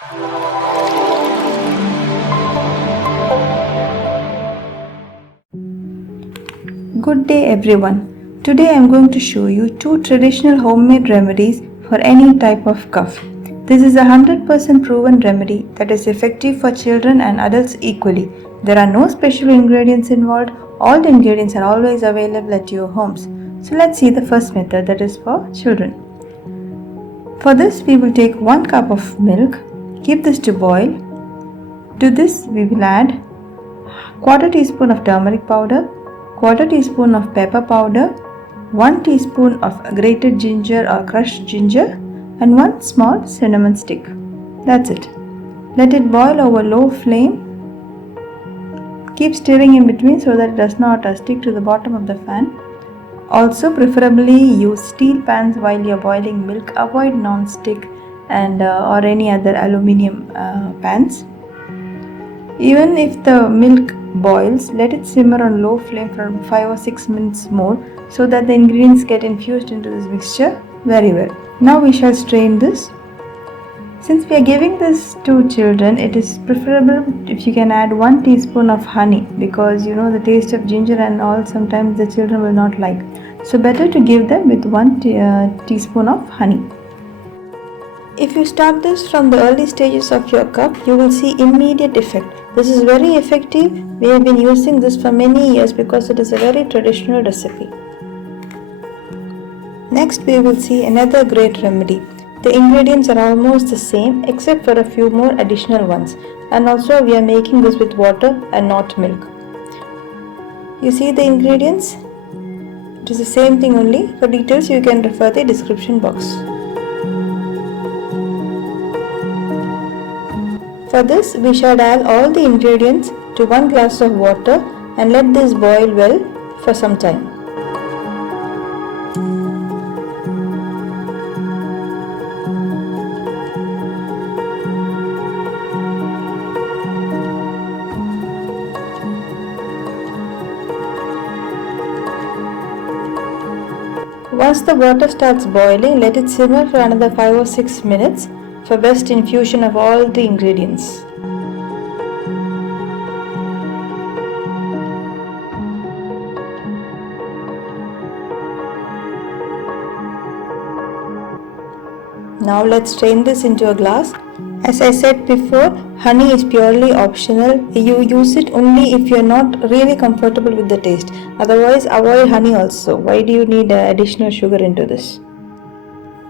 Good day everyone. Today I am going to show you two traditional homemade remedies for any type of cough. This is a 100% proven remedy that is effective for children and adults equally. There are no special ingredients involved. All the ingredients are always available at your homes. So let's see the first method, that is for children. For this we will take 1 cup of milk, keep this to boil. To this we will add quarter teaspoon of turmeric powder, quarter teaspoon of pepper powder, 1 teaspoon of grated ginger or crushed ginger, and 1 small cinnamon stick. That's it. Let it boil over low flame. Keep stirring in between so that it does not stick to the bottom of the fan. Also, preferably use steel pans while you are boiling milk. Avoid non-stick and or any other aluminium pans. Even if the milk boils, let it simmer on low flame for 5 or 6 minutes more so that the ingredients get infused into this mixture very well. Now we shall strain this. Since we are giving this to children, it is preferable if you can add 1 teaspoon of honey, because you know the taste of ginger and all sometimes the children will not like. So better to give them with 1 teaspoon of honey. If you start this from the early stages of your cough, you will see immediate effect. This is very effective. We have been using this for many years because it is a very traditional recipe. Next we will see another great remedy. The ingredients are almost the same except for a few more additional ones, and also we are making this with water and not milk. You see the ingredients? It is the same thing only. For details you can refer the description box. For this we shall add all the ingredients to 1 glass of water and let this boil well for some time. Once the water starts boiling, let it simmer for another 5 or 6 minutes for best infusion of all the ingredients. Now let's strain this into a glass. As I said before, honey is purely optional. You use it only if you are not really comfortable with the taste. Otherwise, avoid honey also. Why do you need additional sugar into this?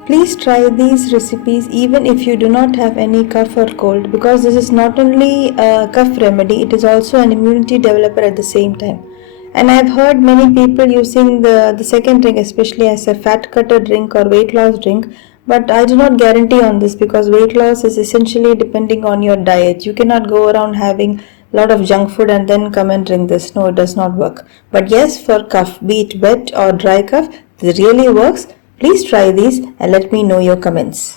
Please try these recipes even if you do not have any cough or cold, because this is not only a cough remedy, it is also an immunity developer at the same time. And I have heard many people using the second drink especially as a fat cutter drink or weight loss drink. But I do not guarantee on this, because weight loss is essentially depending on your diet. You cannot go around having a lot of junk food and then come and drink this. No, it does not work. But yes, for cough, be it wet or dry cough, this really works. Please try these and let me know your comments.